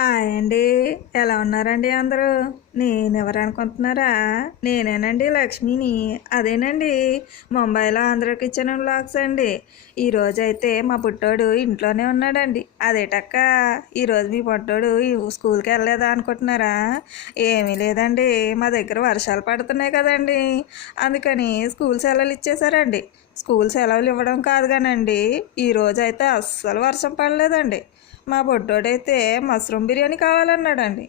Hi అండి. ఎలా ఉన్నారండి అందరూ? నేనెవరు అనుకుంటున్నారా? నేనేనండి లక్ష్మిని. అదేనండి ముంబైలో ఆంధ్ర కిచెన్ వ్లాగ్స్ అండి. ఈరోజైతే మా పుట్టోడు ఇంట్లోనే ఉన్నాడండి. అదేటక్క ఈరోజు మీ పుట్టోడు స్కూల్కి వెళ్ళలేదా అనుకుంటున్నారా? ఏమీ లేదండి, మా దగ్గర వర్షాలు పడుతున్నాయి కదండి, అందుకని స్కూల్ సెలవులు ఇచ్చేసారండి. స్కూల్ సెలవులు ఇవ్వడం కాదు కానండి, ఈరోజైతే అస్సలు వర్షం పడలేదండి. మా బొడ్డోడైతే మష్రూమ్ బిర్యానీ కావాలన్నాడండి.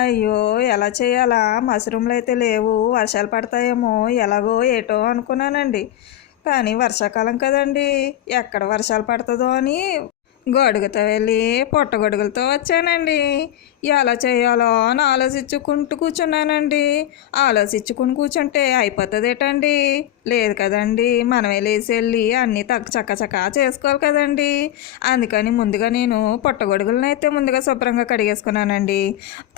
అయ్యో, ఎలా చేయాలా, మష్రూమ్లు అయితే లేవు, వర్షాలు పడతాయేమో, ఎలాగో ఏటో అనుకున్నానండి. కానీ వర్షాకాలం కదండి, ఎక్కడ వర్షాలు పడుతుందో అని గొడుగుతో వెళ్ళి పుట్టగొడుగులతో వచ్చానండి. ఎలా చేయాలో అని ఆలోచించుకుంటూ కూర్చున్నానండి. ఆలోచించుకుని కూర్చుంటే అయిపోతుందేటండి? లేదు కదండి, మనమే లేచి వెళ్ళి అన్నీ చక్కచక్క చేసుకోవాలి కదండి. అందుకని ముందుగా నేను పుట్టగొడుగులను అయితే ముందుగా శుభ్రంగా కడిగేసుకున్నానండి.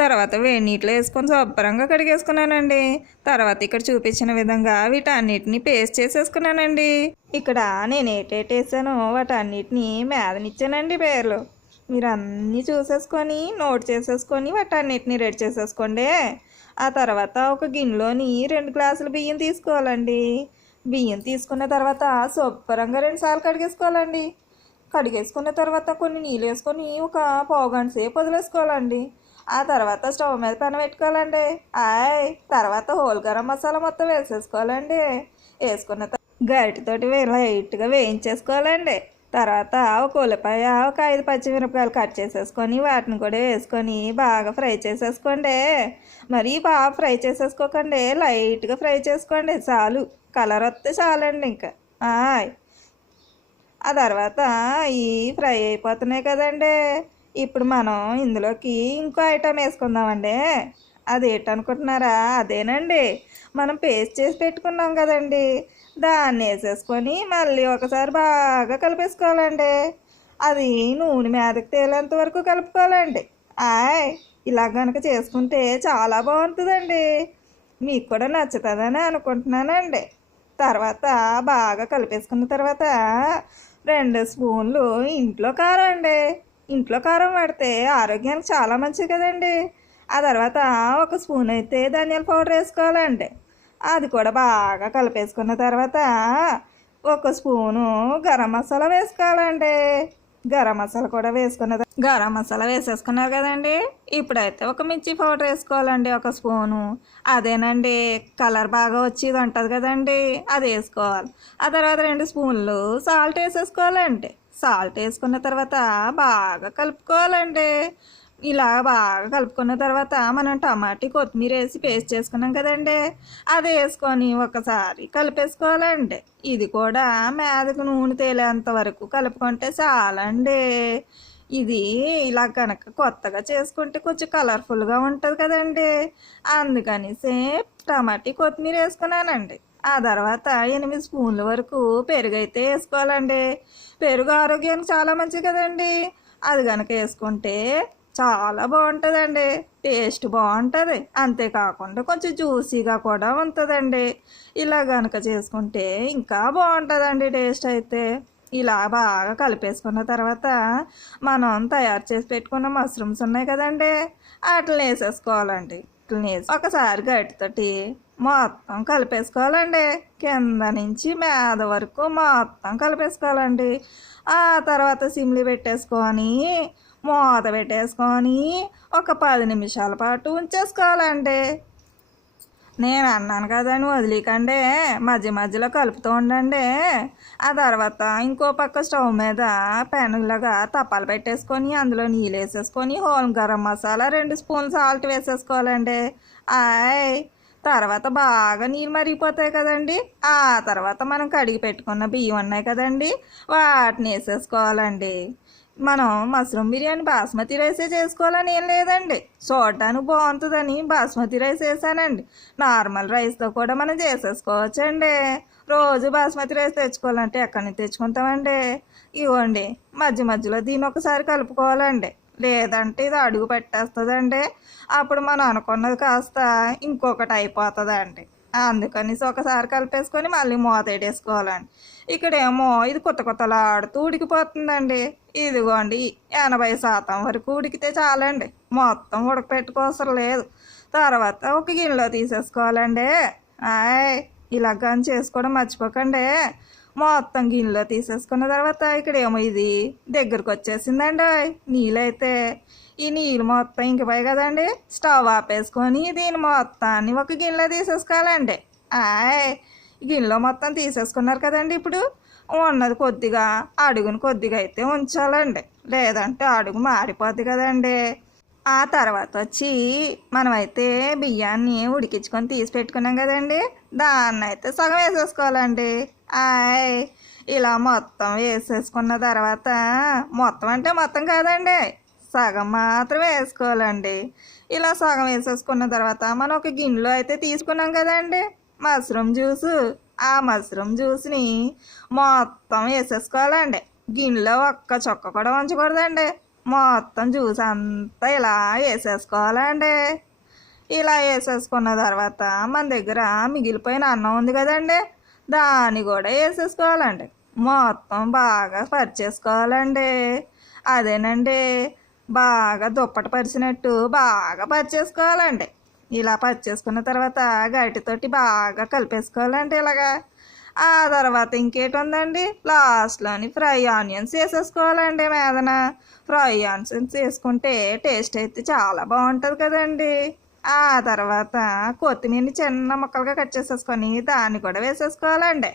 తర్వాత వేడి నీటిలో వేసుకొని శుభ్రంగా కడిగేసుకున్నానండి. తర్వాత ఇక్కడ చూపించిన విధంగా వీటన్నిటిని పేస్ట్ చేసేసుకున్నానండి. ఇక్కడ నేను ఏటేటేసానో వాటన్నిటిని మేదనిచ్చానండి పేర్లు. మీరు అన్నీ చూసేసుకొని నోట్ చేసేసుకొని వాటన్నిటిని రెడీ చేసేసుకోండి. ఆ తర్వాత ఒక గిన్నెలోని 2 గ్లాసులు బియ్యం తీసుకోవాలండి. బియ్యం తీసుకున్న తర్వాత శుభ్రంగా 2 సార్లు కడిగేసుకోవాలండి. కడిగేసుకున్న తర్వాత కొన్ని నీళ్ళు వేసుకొని ఒక పావుగంట సేపు వదిలేసుకోవాలండి. ఆ తర్వాత స్టవ్ మీద పెనం పెట్టుకోవాలండి. తర్వాత హోల్ గరం మసాలా మొత్తం వేసేసుకోవాలండి. వేసుకున్న గరిటెతోటి లైట్గా వేయించేసుకోవాలండి. తర్వాత ఒక ఉల్లిపాయ, ఒక 5 పచ్చిమిరపకాయలు కట్ చేసేసుకొని వాటిని కూడా వేసుకొని బాగా ఫ్రై చేసేసుకోండి. మరీ బాగా ఫ్రై చేసేసుకోకండి, లైట్గా ఫ్రై చేసుకోండి చాలు. కలర్ వస్తే చాలండి ఇంకా. ఆ తర్వాత ఈ ఫ్రై అయిపోతున్నాయి కదండి, ఇప్పుడు మనం ఇందులోకి ఇంకో ఐటెం వేసుకుందామండి. అదేంటనుకుంటున్నారా? అదేనండి, మనం పేస్ట్ చేసి పెట్టుకున్నాం కదండి, దాన్ని వేసేసుకొని మళ్ళీ ఒకసారి బాగా కలిపేసుకోవాలండి. అది నూనె మీదకి తేలేంత వరకు కలుపుకోవాలండి. ఇలా కనుక చేసుకుంటే చాలా బాగుంటుందండి. మీకు కూడా నచ్చుతుందని అనుకుంటున్నానండి. తర్వాత బాగా కలిపేసుకున్న తర్వాత 2 స్పూన్లు ఇంట్లో కారం అండి. ఇంట్లో కారం వాడితే ఆరోగ్యానికి చాలా మంచిది కదండి. ఆ తర్వాత 1 స్పూన్ అయితే ధనియాల పౌడర్ వేసుకోవాలండి. అది కూడా బాగా కలిపేసుకున్న తర్వాత 1 స్పూను గరం మసాలా వేసుకోవాలండి. గరం మసాలా కూడా గరం మసాలా వేసేసుకున్నారు కదండి, ఇప్పుడైతే ఒక మిర్చి పౌడర్ వేసుకోవాలండి 1 స్పూను. అదేనండి కలర్ బాగా వచ్చేది ఉంటుంది కదండి, అది వేసుకోవాలి. ఆ తర్వాత 2 స్పూన్లు సాల్ట్ వేసేసుకోవాలండి. సాల్ట్ వేసుకున్న తర్వాత బాగా కలుపుకోవాలండి. ఇలా బాగా కలుపుకున్న తర్వాత మనం టమాటీ కొత్తిమీర వేసి పేస్ట్ చేసుకున్నాం కదండి, అది వేసుకొని ఒకసారి కలిపేసుకోవాలండి. ఇది కూడా మీదకు నూనె తేలేంత వరకు కలుపుకుంటే చాలండి. ఇది ఇలా కనుక కొత్తగా చేసుకుంటే కొంచెం కలర్ఫుల్గా ఉంటుంది కదండి, అందుకనిసే టమాటీ కొత్తిమీర వేసుకున్నానండి. ఆ తర్వాత 8 స్పూన్ల వరకు పెరుగు అయితే వేసుకోవాలండి. పెరుగు ఆరోగ్యానికి చాలా మంచిది కదండి, అది కనుక వేసుకుంటే చాలా బాగుంటుందండి. టేస్ట్ బాగుంటుంది, అంతేకాకుండా కొంచెం జ్యూసీగా కూడా ఉంటుందండి. ఇలా కనుక చేసుకుంటే ఇంకా బాగుంటుందండి టేస్ట్ అయితే. ఇలా బాగా కలిపేసుకున్న తర్వాత మనం తయారు చేసి పెట్టుకున్న మష్రూమ్స్ ఉన్నాయి కదండి, వాటిని వేసేసుకోవాలండి. వాటిని వేసి ఒకసారి గట్టితోటి మొత్తం కలిపేసుకోవాలండి. కింద నుంచి మీద వరకు మొత్తం కలిపేసుకోవాలండి. ఆ తర్వాత సిమ్లీ పెట్టేసుకొని మూత పెట్టేసుకొని ఒక 10 నిమిషాల పాటు ఉంచేసుకోవాలండి. నేను అన్నాను కదండి, వదిలేకండి, మధ్య మధ్యలో కలుపుతూ ఉండండి. ఆ తర్వాత ఇంకో పక్క స్టవ్ మీద పెనులాగా తప్పాలు పెట్టేసుకొని అందులో నీళ్ళు వేసేసుకొని హోల్ గరం మసాలా 2 స్పూన్లు సాల్ట్ వేసేసుకోవాలండి. తర్వాత బాగా నీళ్ళు మరిగిపోతాయి కదండి, ఆ తర్వాత మనం కడిగి పెట్టుకున్న బియ్యం ఉన్నాయి కదండి, వాటిని వేసేసుకోవాలండి. మనం మష్రూమ్ బిర్యానీ బాస్మతి రైసే చేసుకోవాలని ఏం లేదండి, చూడడానికి బాగుంటుందని బాస్మతి రైస్ వేసానండి. నార్మల్ రైస్తో కూడా మనం చేసేసుకోవచ్చండి. రోజు బాస్మతి రైస్ తెచ్చుకోవాలంటే ఎక్కడి నుంచి తెచ్చుకుంటామండి? ఇవ్వండి, మధ్య మధ్యలో దీన్ని ఒకసారి కలుపుకోవాలండి, లేదంటే ఇది అడుగు పెట్టేస్తుందండి. అప్పుడు మనం అనుకున్నది కాస్త ఇంకొకటి అయిపోతుందండి. అందుకనేసి ఒకసారి కలిపేసుకొని మళ్ళీ మూత పెట్టేసుకోవాలండి. ఇక్కడేమో ఇది కొత్త కొత్తలాడుతూ ఉడికిపోతుందండి. ఇదిగోండి 80% వరకు ఉడికితే చాలండి, మొత్తం ఉడకపెట్టుకోవసరం లేదు. తర్వాత ఒక గిన్నెలో తీసేసుకోవాలండి. ఇలా కానీ చేసుకోవడం మర్చిపోకండి. మొత్తం గిన్నెలో తీసేసుకున్న తర్వాత ఇక్కడేమో ఇది దగ్గరకు వచ్చేసిందండి నీళ్ళైతే. ఈ నీళ్ళు మొత్తం ఇంకిపోయి కదండి, స్టవ్ ఆపేసుకొని దీని మొత్తాన్ని ఒక గిన్నెలో తీసేసుకోవాలండి. గిన్నెలో మొత్తం తీసేసుకున్నారు కదండి. ఇప్పుడు ఉన్నది కొద్దిగా అడుగుని కొద్దిగా అయితే ఉంచాలండి, లేదంటే అడుగు మారిపోద్ది కదండి. ఆ తర్వాత వచ్చి మనమైతే బియ్యాన్ని ఉడికించుకొని తీసి పెట్టుకున్నాం కదండి, దాన్ని అయితే సగం వేసేసుకోవాలండి. ఇలా మొత్తం వేసేసుకున్న తర్వాత, మొత్తం అంటే మొత్తం కాదండి, సగం మాత్రం వేసుకోవాలండి. ఇలా సగం వేసేసుకున్న తర్వాత మనం ఒక గిన్నెలో అయితే తీసుకున్నాం కదండి మష్రూమ్ జ్యూసు, ఆ మష్రూమ్ జ్యూస్ని మొత్తం వేసేసుకోవాలండి. గిన్నెలో ఒక్క చొక్క కూడా ఉంచకూడదండి, మొత్తం జ్యూస్ అంతా ఇలా వేసేసుకోవాలండి. ఇలా వేసేసుకున్న తర్వాత మన దగ్గర మిగిలిపోయిన అన్నం ఉంది కదండి, దాన్ని కూడా వేసేసుకోవాలండి. మొత్తం బాగా పరిచేసుకోవాలండి. అదేనండి, బాగా దుప్పటి పరిచినట్టు బాగా పరిచేసుకోవాలండి. ఇలా పరిచేసుకున్న తర్వాత గరిటెతోటి బాగా కలిపేసుకోవాలండి ఇలాగా. ఆ తర్వాత ఇంకేటి ఉందండి, లాస్ట్లోని ఫ్రై ఆనియన్స్ వేసేసుకోవాలండి మీదన. ఫ్రై ఆనియన్స్ వేసుకుంటే టేస్ట్ అయితే చాలా బాగుంటుంది కదండి. ఆ తర్వాత కొత్తిమీరని చిన్న ముక్కలుగా కట్ చేసేసుకొని దాన్ని కూడా వేసేసుకోవాలండి.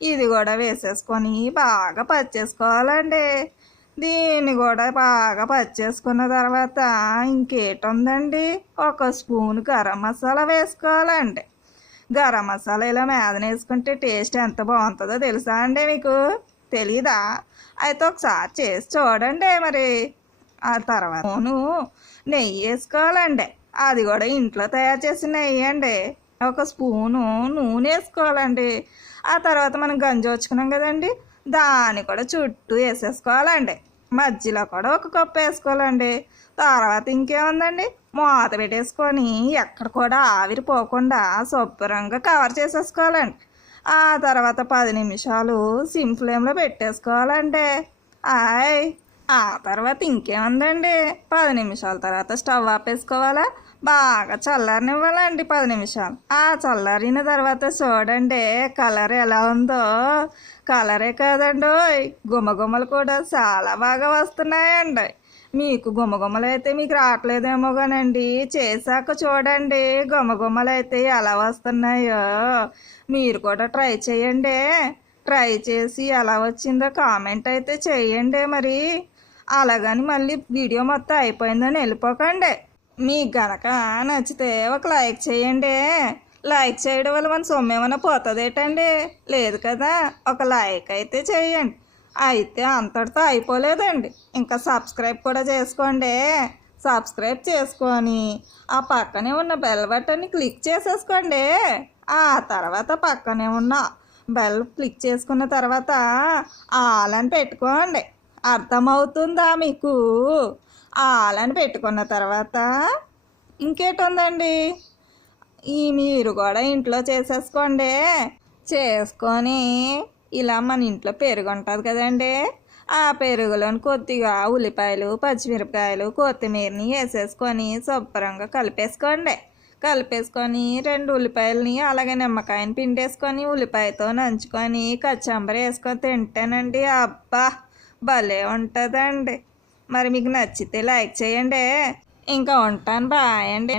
ఇది కూడా వేసేసుకొని బాగా పచ్చేసుకోవాలండి. దీన్ని కూడా బాగా పచ్చేసుకున్న తర్వాత ఇంకేటి ఉందండి, ఒక స్పూన్ గరం మసాలా వేసుకోవాలండి. గరం మసాలా ఇలా మీదన వేసుకుంటే టేస్ట్ ఎంత బాగుంటుందో తెలుసా అండి మీకు? తెలీదా? అయితే ఒకసారి చేసి చూడండి మరి. ఆ తర్వాత నెయ్యి వేసుకోవాలండి, అది కూడా ఇంట్లో తయారు చేసిన నెయ్యి అండి. ఒక స్పూను నూనె వేసుకోవాలండి. ఆ తర్వాత మనం గంజి వచ్చుకున్నాం కదండి, దాన్ని కూడా చుట్టూ వేసేసుకోవాలండి. మధ్యలో కూడా ఒక కప్పు వేసుకోవాలండి. తర్వాత ఇంకేముందండి, మూత పెట్టేసుకొని ఎక్కడ కూడా ఆవిరి పోకుండా శుభ్రంగా కవర్ చేసేసుకోవాలండి. ఆ తర్వాత 10 నిమిషాలు సిమ్ ఫ్లేమ్లో పెట్టేసుకోవాలండి. ఆ తర్వాత ఇంకేముందండి, 10 నిమిషాల తర్వాత స్టవ్ ఆపేసుకోవాలా, బాగా చల్లారనివ్వాలండి 10 నిమిషాలు. ఆ చల్లారిన తర్వాత చూడండి కలర్ ఎలా ఉందో. కలరే కాదండి, గుమ్మగుమ్మలు కూడా చాలా బాగా వస్తున్నాయండి. మీకు గుమ్మగుమ్మలు అయితే మీకు రావట్లేదేమో కానండి, చేశాక చూడండి గుమ్మగుమ్మలు అయితే ఎలా వస్తున్నాయో. మీరు కూడా ట్రై చేయండి. ట్రై చేసి ఎలా వచ్చిందో కామెంట్ అయితే చేయండి మరి. అలాగని మళ్ళీ వీడియో మొత్తం అయిపోయిందని వెళ్ళిపోకండి. మీకు గనక నచ్చితే ఒక లైక్ చేయండి. లైక్ చేయడం వల్ల మన సొమ్ము ఏమైనా పోతుందేటండి? లేదు కదా, ఒక లైక్ అయితే చేయండి. అయితే అంతటితో అయిపోలేదండి, ఇంకా సబ్స్క్రైబ్ కూడా చేసుకోండి. సబ్స్క్రైబ్ చేసుకొని ఆ పక్కనే ఉన్న బెల్ బటన్ని క్లిక్ చేసేసుకోండి. ఆ తర్వాత పక్కనే ఉన్న బెల్ క్లిక్ చేసుకున్న తర్వాత ఆల్ అని పెట్టుకోండి. అర్థమవుతుందా మీకు? ఆల్ అని పెట్టుకున్న తర్వాత ఇంకేటి ఉందండి, మీరు కూడా ఇంట్లో చేసేసుకోండి. చేసుకొని ఇలా మన ఇంట్లో పెరుగు ఉంటుంది కదండి, ఆ పెరుగులోని కొద్దిగా ఉల్లిపాయలు, పచ్చిమిరపకాయలు, కొత్తిమీరని వేసేసుకొని శుభ్రంగా కలిపేసుకోండి. కలిపేసుకొని 2 ఉల్లిపాయలని అలాగే నిమ్మకాయని పిండేసుకొని ఉల్లిపాయతో నంచుకొని కచ్చంబరి వేసుకొని తింటానండి. అబ్బా భలే ఉంటుందండి. మరి మీకు నచ్చితే లైక్ చేయండి. ఇంకా ఉంటాను, బాయ్ అండి.